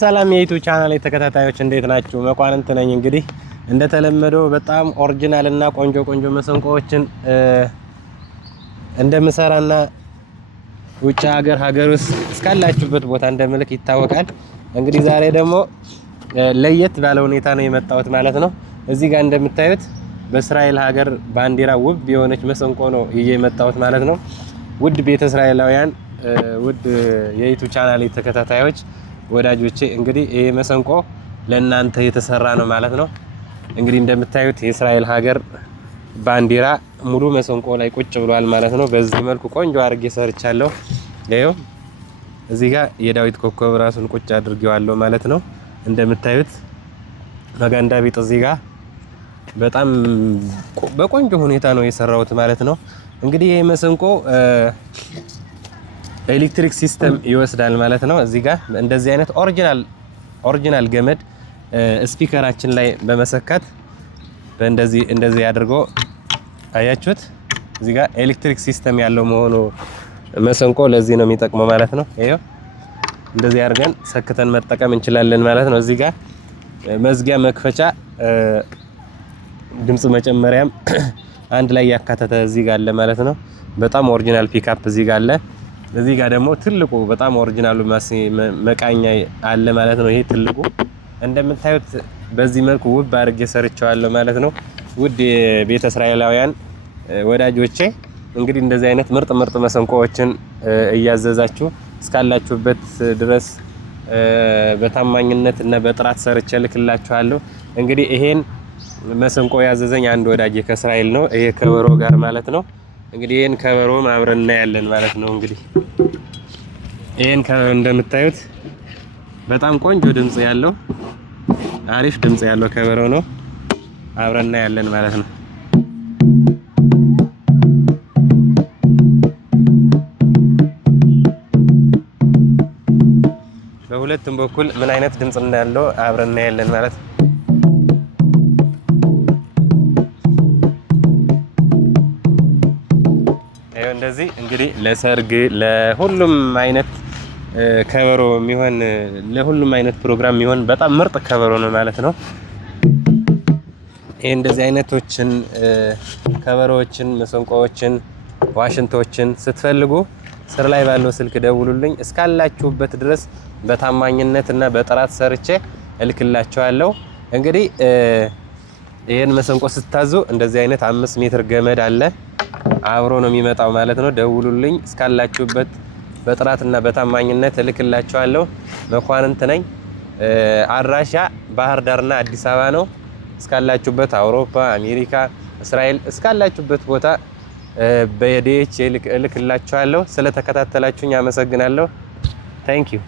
ሰላም የዩቲዩብ ቻናል ተከታታዮች እንዴት ናችሁ? መኳንንት ነኝ። እንግዲህ እንደተለመደው በጣም ኦሪጂናል እና ቆንጆ መሰንቆዎችን እንደምሰራና ውጭ ሀገር ውስጥ እስካላችሁበት ቦታ እንደምልክ ይታወቃል። እንግዲህ ዛሬ ደግሞ ለየት ባለ ሁኔታ ነው የመጣሁት ማለት ነው። እዚህ ጋር እንደምታዩት በእስራኤል ሀገር ባንዲራ ውብ የሆነች መሰንቆ ነው የመጣሁት ማለት ነው። ውድ ቤተ እስራኤላውያን፣ ውድ የዩቲዩብ ቻናል ተከታታዮች ወዳጆቼ እንግዲህ ይሄ መሰንቆ ለእናንተ የተሰራ ነው ማለት ነው። እንግዲህ እንደምታዩት የእስራኤል ሀገር ባንዲራ ሙሉ መሰንቆ ላይ ቁጭ ብሏል ማለት ነው። በዚህ መልኩ ቆንጆ አድርጌ ሰርቻለሁ። ይሄው እዚህ ጋር የዳዊት ኮከብ ራሱን ቁጭ አድርጌዋለሁ ማለት ነው። እንደምታዩት መጋንዳ ቢጥ እዚህ ጋር በጣም በቆንጆ ሁኔታ ነው የሰራሁት ማለት ነው። እንግዲህ ይሄ መሰንቆ ኤሌክትሪክ ሲስተም ይወስዳል ማለት ነው። እዚህ ጋር እንደዚህ አይነት ኦሪጂናል ገመድ ስፒከራችን ላይ በመሰካት እንደዚህ አድርጎ አያችሁት። እዚህ ጋር ኤሌክትሪክ ሲስተም ያለው መሆኑ መሰንቆ ለዚህ ነው የሚጠቅመው ማለት ነው። ይሄው እንደዚህ አድርገን ሰክተን መጠቀም እንችላለን ማለት ነው። እዚህ ጋር መዝጊያ፣ መክፈቻ፣ ድምጽ መጨመሪያም አንድ ላይ ያካተተ እዚህ ጋር አለ ማለት ነው። በጣም ኦሪጂናል ፒክአፕ እዚህ ጋር አለ። እዚህ ጋር ደግሞ ትልቁ በጣም ኦሪጂናሉ መቃኛ አለ ማለት ነው። ይሄ ትልቁ እንደምታዩት በዚህ መልኩ ውብ አድርጌ ሰርቻለሁ ማለት ነው። ውድ የቤተ እስራኤላውያን ወዳጆቼ እንግዲህ እንደዚህ አይነት ምርጥ መሰንቆዎችን እያዘዛችሁ እስካላችሁበት ድረስ በታማኝነት እና በጥራት ሰርቼ ልክላችኋለሁ። እንግዲህ ይሄን መሰንቆ ያዘዘኝ አንድ ወዳጄ ከእስራኤል ነው። ይሄ ከበሮ ጋር ማለት ነው። እንግዲህ ይሄን ከበሮ አብረን እናያለን ማለት ነው። እንግዲህ ይሄን ከበሮ እንደምታዩት በጣም ቆንጆ ድምጽ ያለው አሪፍ ድምጽ ያለው ከበሮ ነው። አብረን እናያለን ማለት ነው። በሁለቱም በኩል ምን አይነት ድምጽ እንዳለው አብረን እናያለን ማለት ነው። እንደዚህ እንግዲህ ለሰርግ ለሁሉም አይነት ከበሮ የሚሆን ለሁሉም አይነት ፕሮግራም የሚሆን በጣም ምርጥ ከበሮ ነው ማለት ነው። ይሄ እንደዚህ አይነቶችን ከበሮዎችን፣ መሰንቆዎችን፣ ዋሽንቶችን ስትፈልጉ ስር ላይ ባለው ስልክ ደውሉልኝ። እስካላችሁበት ድረስ በታማኝነት እና በጥራት ሰርቼ እልክላችኋለሁ። እንግዲህ ይሄን መሰንቆ ስታዙ እንደዚህ አይነት 5 ሜትር ገመድ አለ አብሮ ነው የሚመጣው ማለት ነው። ደውሉልኝ። እስካላችሁበት በጥራትና በታማኝነት እልክላችኋለሁ። መኳንንት ነኝ። አድራሻ ባህር ዳርና አዲስ አበባ ነው። እስካላችሁበት አውሮፓ፣ አሜሪካ፣ እስራኤል እስካላችሁበት ቦታ በዲኤች እልክላችኋለሁ። ስለተከታተላችሁኝ አመሰግናለሁ። ታንክ ዩ